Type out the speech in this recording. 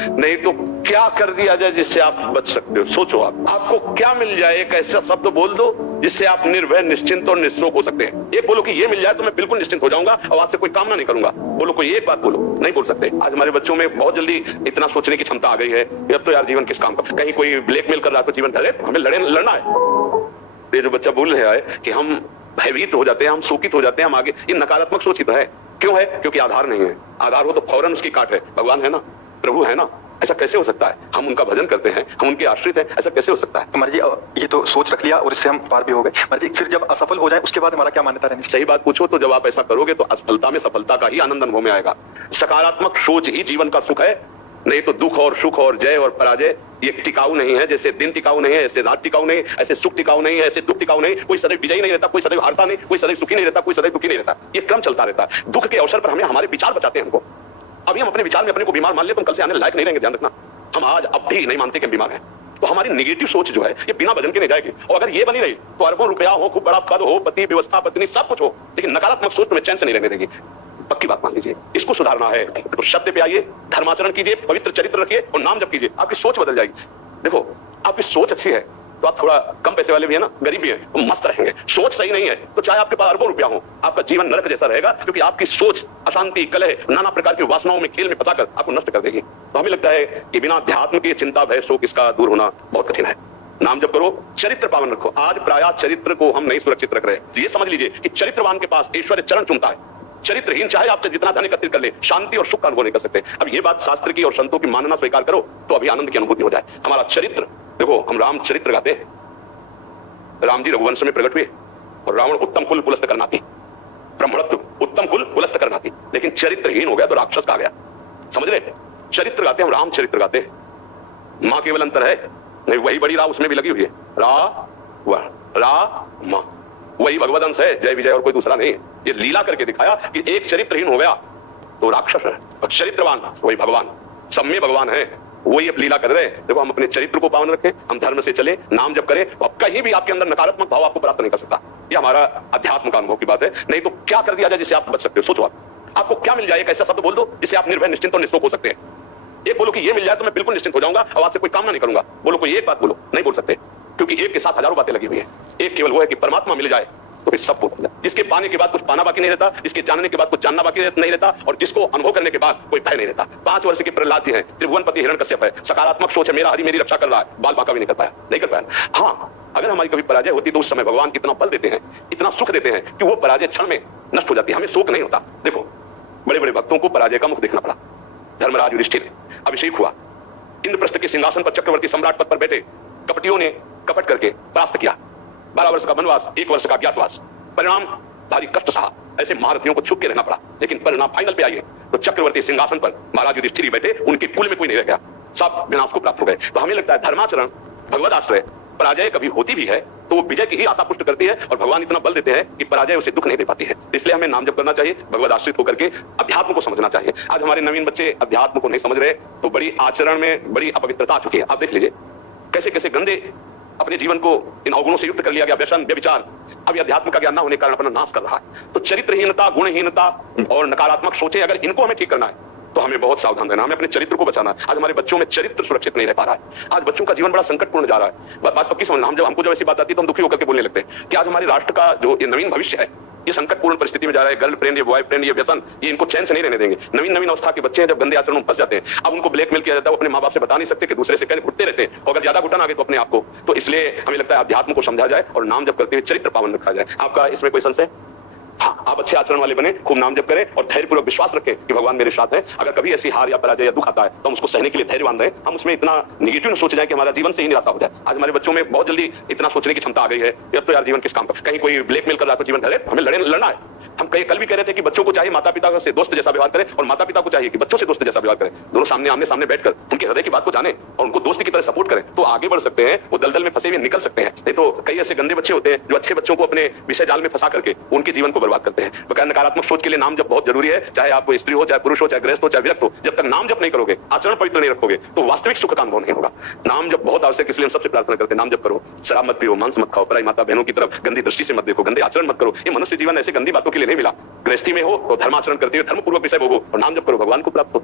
नहीं तो क्या कर दिया जाए जिससे आप बच सकते हो? सोचो आपको क्या मिल जाए? एक ऐसा शब्द बोल दो जिससे आप निर्भय, निश्चिंत और निःशोक हो सकते हैं। एक बोलो कि ये मिल जाए तो मैं बिल्कुल निश्चिंत हो जाऊंगा और आज से कोई कामना नहीं करूंगा। बोलो, कोई एक बात बोलो। नहीं बोल सकते। आज हमारे बच्चों में बहुत जल्दी इतना सोचने की क्षमता आ गई है कि अब तो यार जीवन किस काम का। कहीं कोई ब्लैकमेल कर रहा है तो जीवन करे, हमें लड़ना है। ये जो बच्चा बोल रहा है कि हम भयभीत हो जाते हैं, हम शोकित हो जाते हैं, हम आगे, ये नकारात्मक सोच ही तो है। क्यों है? क्योंकि आधार नहीं है। आधार हो तो फौरन उसकी काट है। भगवान है ना, प्रभु है ना, ऐसा कैसे हो सकता है? हम उनका भजन करते हैं, हम उनके आश्रित हैं, ऐसा कैसे हो सकता है? महाराज जी, ये तो सोच रख लिया और इससे हम पार भी हो गए। महाराज जी, फिर जब असफल हो जाए उसके बाद हमारा क्या मान्यता रहनी चाहिए? सही बात पूछो तो जब आप ऐसा करोगे तो असफलता में सफलता का ही आनंद अनुभव में आएगा। सकारात्मक सोच ही जीवन का सुख है। नहीं तो दुख और सुख और जय और पराजय ये टिकाऊ नहीं है। जैसे दिन टिकाऊ नहीं है, ऐसे रात टिकाऊ नहीं, ऐसे सुख टिकाऊ नहीं है, ऐसे दुख टिकाऊ नहीं। कोई सदैव विजयी नहीं रहता, कोई सदैव हारता नहीं, कोई सदैव सुखी नहीं रहता, कोई सदैव दुखी नहीं रहता। ये क्रम चलता रहता है। दुख के अवसर पर हमें हमारे विचार बचाते हैं हमको। अभी हम अपने विचार में अपने को बीमार मान ले तो हम कल से आने लायक नहीं रहेंगे। ध्यान रखना, हम आज अब भी नहीं मानते कि हम बीमार हैं। तो हमारी नेगेटिव सोच जो है ये बिना वजन के नहीं जाएगी। और अगर ये बनी रही तो अरबों रुपया हो, खूब बड़ा पद हो, पति, व्यवस्था, पत्नी, सब कुछ हो, लेकिन नकारात्मक सोच तुम्हें चैन से नहीं रहने देगी। पक्की बात मान लीजिए। इसको सुधारना है तो सत्य पे आइए, धर्माचरण कीजिए, पवित्र चरित्र रखिए और नाम जप कीजिए। आपकी सोच बदल जाएगी। देखो, आपकी सोच अच्छी है तो आप थोड़ा कम पैसे वाले भी है ना, गरीब भी है तो मस्त रहेंगे। सोच सही नहीं है तो चाहे आपके पास अरबों रुपया हो, आपका जीवन नरक जैसा रहेगा। क्योंकि आपकी सोच अशांति, कलह, नाना प्रकार की वासनाओं में, खेल में फंसाकर आपको नष्ट कर देगी। तो हमें लगता है कि बिना अध्यात्म की चिंता, भय, शोक इसका दूर होना बहुत कठिन है। नाम जप करो, चरित्र पावन रखो। आज प्रायः चरित्र को हम नहीं सुरक्षित रख रहे। तो ये समझ लीजिए कि चरित्रवान के पास ऐश्वर्य चरण चुमता है। चरित्रहीन चाहे आपसे जितना धन एकत्रित कर ले, शांति और सुख का अनुभव नहीं कर सकते। अब ये बात शास्त्र की और संतों की मानना स्वीकार करो तो अभी आनंद की अनुभूति हो जाए। हमारा चरित्र देखो, हम राम चरित्र गाते हैं। राम जी रघुवंश में प्रकट हुए और रावण उत्तम कुल पुलस्त करना थी, ब्रह्मणत्व उत्तम कुल पुलस्त करना थी, लेकिन चरित्रहीन हो गया तो राक्षस कहा गया। समझ रहे? चरित्र गाते हैं, राम चरित्र गाते हैं। मां केवल अंतर है, नहीं वही बड़ी रा उसमें भी लगी हुई है। मां वही भगवद अंश है, जय विजय और कोई दूसरा नहीं। ये लीला करके दिखाया कि एक चरित्रहीन हो गया तो राक्षस है और चरित्रवान वही भगवान, सब में भगवान है। वही अब लीला कर रहे हैं। देखो, हम अपने चरित्र को पावन रखें, हम धर्म से चले, नाम जप करें, तो अब कहीं भी आपके अंदर नकारात्मक भाव आपको प्राप्त नहीं कर सकता। ये हमारा अध्यात्म का अनुभव की बात है। नहीं तो क्या कर दिया जाए जिससे आप बच सकते हो? सोचो आपको क्या मिल जाए? एक ऐसा शब्द बोल दो जिससे आप निर्भय, निश्चिंत और निःशोक हो सकते हैं। एक बोलो कि ये मिल जाए तो मैं बिल्कुल निश्चिंत हो जाऊंगा और आज से कोई कामना नहीं करूंगा। बोलो, कोई एक बात बोलो। नहीं बोल सकते, क्योंकि एक के साथ हजारों बातें लगी हुई है। एक केवल वो है कि परमात्मा मिल जाए तो फिर सब होता है। जिसके पाने के बाद कुछ पाना बाकी नहीं रहता, जिसके जानने के बाद कुछ जानना बाकी नहीं रहता, और जिसको अनुभव करने के बाद कोई भय नहीं रहता। 5 वर्ष के प्रहलाद जी हैं, त्रिभुवनपति हिरण्यकश्यप है। सकारात्मक सोच है, मेरा हरि मेरी रक्षा कर रहा है, बाल बांका भी नहीं कर पाया। हाँ, अगर हमारी कभी पराजय होती तो उस समय भगवान इतना बल देते हैं, इतना सुख देते हैं कि वो पराजय क्षण में नष्ट हो जाती है। हमें शोक नहीं होता। देखो, बड़े बड़े भक्तों को पराजय का मुख देखना पड़ा। धर्मराज युधिष्ठिर, अभिषेक हुआ, इंद्रप्रस्थ के सिंहासन पर चक्रवर्ती सम्राट पद पर बैठे, कपटियों ने कपट करके परास्त किया। 12 वर्ष का वनवास, 1 वर्ष का ज्ञातवास, परिणाम भारी कष्ट सहा। ऐसे महारथियों को छुप के रहना पड़ा, लेकिन परिणाम फाइनल पे आइए तो चक्रवर्ती सिंहासन पर महाराज युधिष्ठिर बैठे, उनके कुल में कोई नहीं रह गया, सब विनाश को प्राप्त हो गए। तो हमें लगता है धर्माचरण, भगवद आश्रय, पराजय कभी होती भी है तो वो विजय की ही आशा पुष्ट करती है, और भगवान इतना बल देते हैं कि पराजय उसे दुख नहीं दे पाती है। इसलिए हमें नाम जप करना चाहिए, भगवद आश्रित होकर के अध्यात्म को समझना चाहिए। आज हमारे नवीन बच्चे अध्यात्म को नहीं समझ रहे तो बड़ी आचरण में बड़ी अपवित्रता आ चुकी है। आप देख लीजिए कैसे कैसे गंदे अपने जीवन को इन अवगुणों से युक्त कर लिया गया। व्यसन, व्यभिचार, अभी अध्यात्म का ज्ञान न होने के कारण अपना नाश कर रहा है। तो चरित्रहीनता, गुणहीनता और नकारात्मक सोचे, अगर इनको हमें ठीक करना है तो हमें बहुत सावधान रहना, हमें अपने चरित्र को बचाना है। आज हमारे बच्चों में चरित्र सुरक्षित नहीं रह पा रहा है। आज बच्चों का जीवन बड़ा संकटपूर्ण जा रहा है। बात पक्की समझना। हमको जब ऐसी बात आती है तो हम दुखी होकर के बोलने लगते हैं कि आज हमारे राष्ट्र का जो ये नवीन भविष्य है ये संकटपूर्ण परिस्थिति में जा रहा है। गर्लफ्रेंड, ये बॉयफ्रेंड, ये व्यसन, ये इनको चैन से नहीं रहने देंगे। नवीन अवस्था के बच्चे हैं, जब गंदे आचरण में फंस जाते हैं, अब उनको ब्लैकमेल किया जाता है, वो अपने माँ बाप से बता नहीं सकते कि दूसरे से कहने घुटते रहते हैं, और अगर ज्यादा घुटन आ गए तो अपने आप को। तो इसलिए हमें लगता है अध्यात्म को समझा जाए और नाम जप करते हुए चरित्र पावन रखा जाए। आपका इसमें कोई संशय? हाँ, आप अच्छे आचरण वाले बने, खूब नाम जप करें और धैर्यपूर्वक विश्वास रखें कि भगवान मेरे साथ है। अगर कभी ऐसी हार या पराजय या दुख आता है तो हम उसको सहने के लिए धैर्यवान रहे। हम उसमें इतना निगेटिव न सोच जाए कि हमारा जीवन से ही निराशा हो जाए। आज हमारे बच्चों में बहुत जल्दी इतना सोचने की क्षमता आ गई है कि अब तो यार जीवन किस काम का। कहीं कोई ब्लैकमेल कर रहा है तो जीवन करे, हमें लड़ना है। हम कल भी कह रहे थे कि बच्चों को चाहिए माता पिता से दोस्त जैसा व्यवहार करें, और माता पिता को चाहिए कि बच्चों से दोस्त जैसा व्यवहार करें। दोनों आमने सामने बैठकर उनके हृदय की बात को जाने और उनको दोस्ती की तरह सपोर्ट करें, तो आगे बढ़ सकते हैं। वो दलदल में फंसे हुए निकल सकते हैं। नहीं तो कई ऐसे गंदे बच्चे होते हैं जो अच्छे बच्चों को अपने विषय जाल में फंसा करके उनके जीवन को बर्बाद करते हैं। बकाया नकारात्मक सोच के लिए नाम जप बहुत जरूरी है। चाहे आप स्त्री हो, चाहे पुरुष हो, चाहे गृहस्थ हो, चाहे विरक्त हो, जब तक नाम जप नहीं करोगे, आचरण पवित्र नहीं रखोगे, तो वास्तविक सुख का अनुभव नहीं होगा। नाम जप बहुत आवश्यक, इसलिए हम सबसे प्रार्थना करते हैं नाम जप करो। शराब मत पियो, मांस मत खाओ, पराई माता बहनों की तरफ गंदी दृष्टि से मत देखो, गंदे आचरण मत करो। ये मनुष्य जीवन ऐसे गंदी बातों के लिए नहीं मिला। गृहस्थी में हो तो धर्माचरण करते हुए धर्मपूर्वक विषय भोगो और नाम जप करो, भगवान को प्राप्त हो।